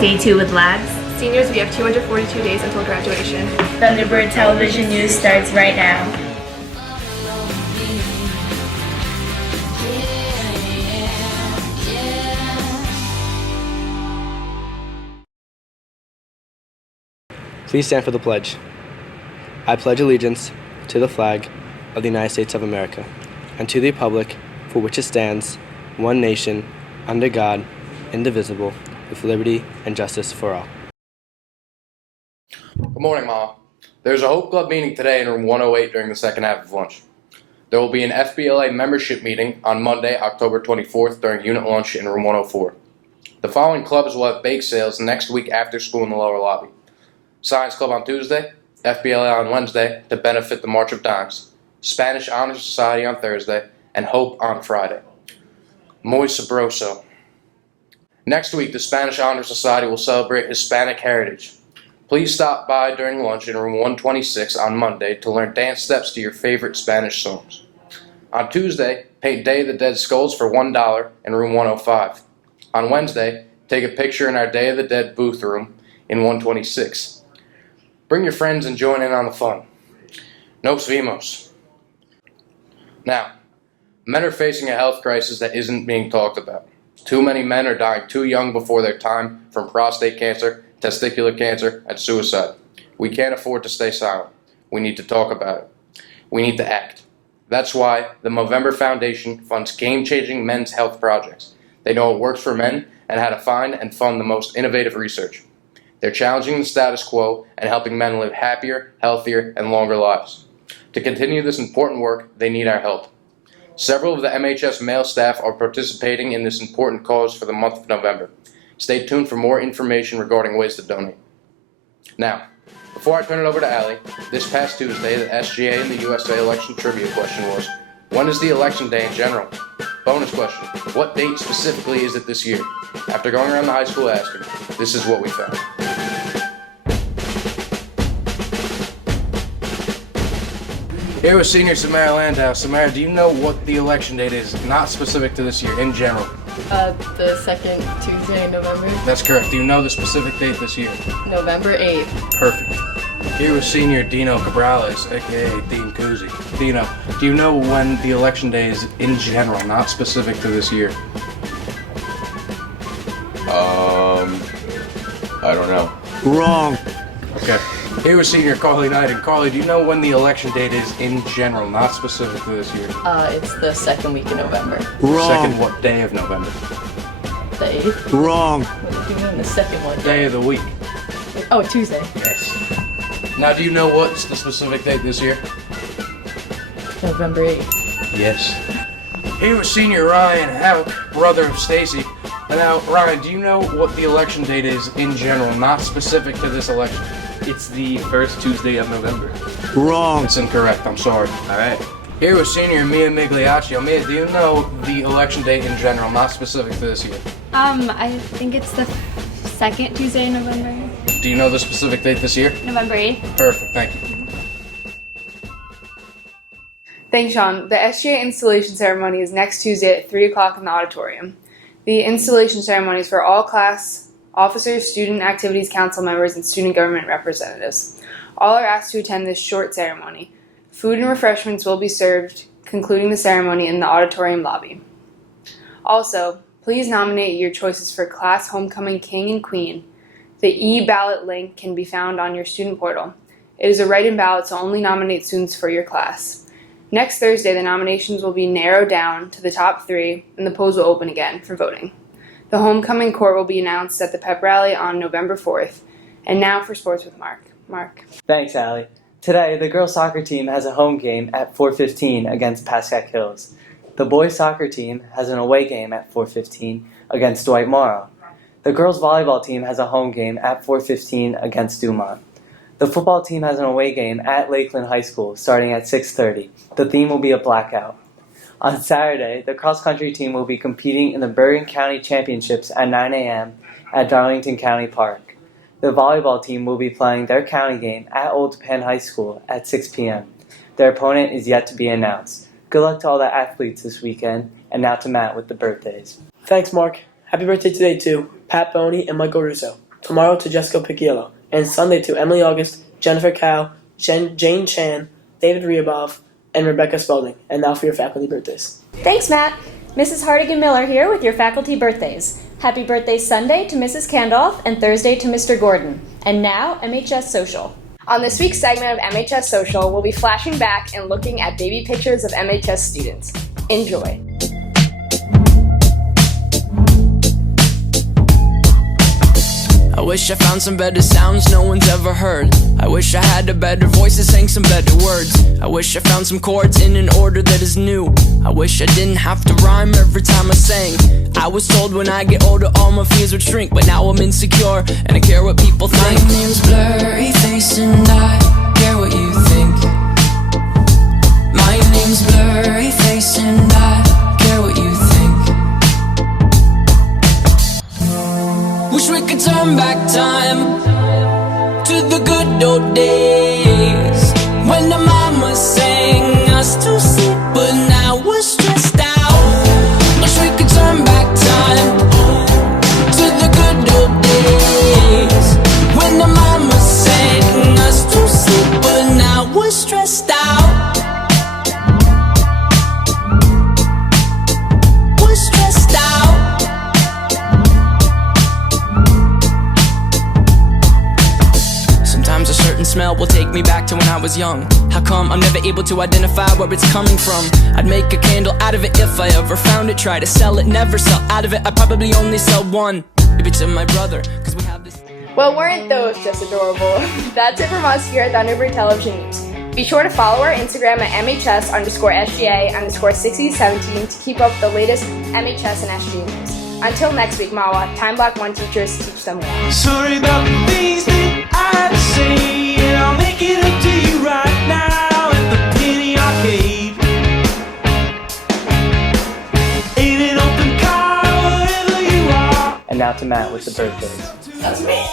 Day 2 with lads. Seniors, we have 242 days until graduation. Thunderbird television news starts right now. Please stand for the pledge. I pledge allegiance to the flag of the United States of America and to the republic for which it stands, one nation, under God, indivisible, with liberty and justice for all. Good morning, Mahwah. There's a Hope Club meeting today in room 108 during the second half of lunch. There will be an FBLA membership meeting on Monday, October 24th during unit lunch in room 104. The following clubs will have bake sales next week after school in the lower lobby. Science Club on Tuesday, FBLA on Wednesday to benefit the March of Dimes, Spanish Honor Society on Thursday, and Hope on Friday. Muy sabroso. Next week, the Spanish Honor Society will celebrate Hispanic heritage. Please stop by during lunch in room 126 on Monday to learn dance steps to your favorite Spanish songs. On Tuesday, paint Day of the Dead skulls for $1 in room 105. On Wednesday, take a picture in our Day of the Dead booth room in 126. Bring your friends and join in on the fun. Nos vemos. Now, men are facing a health crisis that isn't being talked about. Too many men are dying too young before their time from prostate cancer, testicular cancer, and suicide. We can't afford to stay silent. We need to talk about it. We need to act. That's why the Movember Foundation funds game-changing men's health projects. They know what works for men and how to find and fund the most innovative research. They're challenging the status quo and helping men live happier, healthier, and longer lives. To continue this important work, they need our help. Several of the MHS male staff are participating in this important cause for the month of November. Stay tuned for more information regarding ways to donate. Now, before I turn it over to Allie, this past Tuesday, the SGA and the USA election trivia question was, when is the election day in general? Bonus question, what date specifically is it this year? After going around the high school asking, this is what we found. Here with senior Samara Landau. Samara, do you know what the election date is, not specific to this year, in general? The second Tuesday in November. That's correct. Do you know the specific date this year? November 8th. Perfect. Here with senior Dino Cabrales, aka Dean Kuzi. Dino, do you know when the election day is in general, not specific to this year? I don't know. Wrong. Okay. Here with senior Carly Knight. And Carly, do you know when the election date is in general, not specific to this year? It's the second week in November. Wrong. Second what day of November? The 8th? Wrong. What do you mean the second one? Day of the week. Oh, Tuesday. Yes. Now, do you know what's the specific date this year? November 8th. Yes. Here with senior Ryan Hauk, brother of Stacy. And now, Ryan, do you know what the election date is in general, not specific to this election? It's the first Tuesday of November. Wrong. It's incorrect. I'm sorry. Alright. Here with senior Mia Migliaccio. Mia, do you know the election date in general, not specific to this year? I think it's the second Tuesday in November. Do you know the specific date this year? November 8th. Perfect. Thank you. Thanks, Sean. The SGA installation ceremony is next Tuesday at 3 o'clock in the auditorium. The installation ceremony is for all class officers, student activities council members, and student government representatives. All are asked to attend this short ceremony. Food and refreshments will be served, concluding the ceremony in the auditorium lobby. Also, please nominate your choices for Class Homecoming King and Queen. The e-ballot link can be found on your student portal. It is a write-in ballot, so only nominate students for your class. Next Thursday, the nominations will be narrowed down to the top 3, and the polls will open again for voting. The homecoming court will be announced at the pep rally on November 4th. And now for sports with Mark. Mark. Thanks, Allie. Today, the girls' soccer team has a home game at 4:15 against Pascack Hills. The boys' soccer team has an away game at 4:15 against Dwight Morrow. The girls' volleyball team has a home game at 4:15 against Dumont. The football team has an away game at Lakeland High School starting at 6:30. The theme will be a blackout. On Saturday, the cross-country team will be competing in the Bergen County Championships at 9 a.m. at Darlington County Park. The volleyball team will be playing their county game at Old Penn High School at 6 p.m. Their opponent is yet to be announced. Good luck to all the athletes this weekend, and now to Matt with the birthdays. Thanks, Mark. Happy birthday today to Pat Boney and Michael Russo. tomorrow to Jessica Picciello, and Sunday to Emily August, Jennifer Cow, Jane Chan, David Riabov, and Rebecca Spaulding. And now for your faculty birthdays. Thanks, Matt. Mrs. Hardigan Miller here with your faculty birthdays. Happy birthday Sunday to Mrs. Candolph and Thursday to Mr. Gordon. And now, MHS Social. On this week's segment of MHS Social, we'll be flashing back and looking at baby pictures of MHS students. Enjoy. I wish I found some better sounds no one's ever heard. I wish I had a better voice that sang some better words. I wish I found some chords in an order that is new. I wish I didn't have to rhyme every time I sang. I was told when I get older all my fears would shrink, but now I'm insecure and I care what people think. My name's Blurry Face and I care what you think. My name's Blurry Face and I care what you think. Wish we could turn back time to the good old days when the mama sang us to sleep, but now we're stressed out. Wish we could turn back time to the good old days when the mama sang us to sleep, but now we're stressed out. We're stressed out. A certain smell will take me back to when I was young. How come I'm never able to identify where it's coming from? I'd make a candle out of it if I ever found it. Try to sell it, never sell out of it. I'd probably only sell one. Maybe to my brother, cause we have this. Well, weren't those just adorable? That's it from us here at Thunderbird Television News. Be sure to follow our Instagram at MHS_SGA_6017 to keep up with the latest MHS and SGA news. Until next week, Mahwah, Time Block 1 teachers teach them well. Sorry about the things that I say, and I'll make it up to you right now at the Penny Arcade. In an open car, wherever you are. And now to Matt with the birthdays. That's me.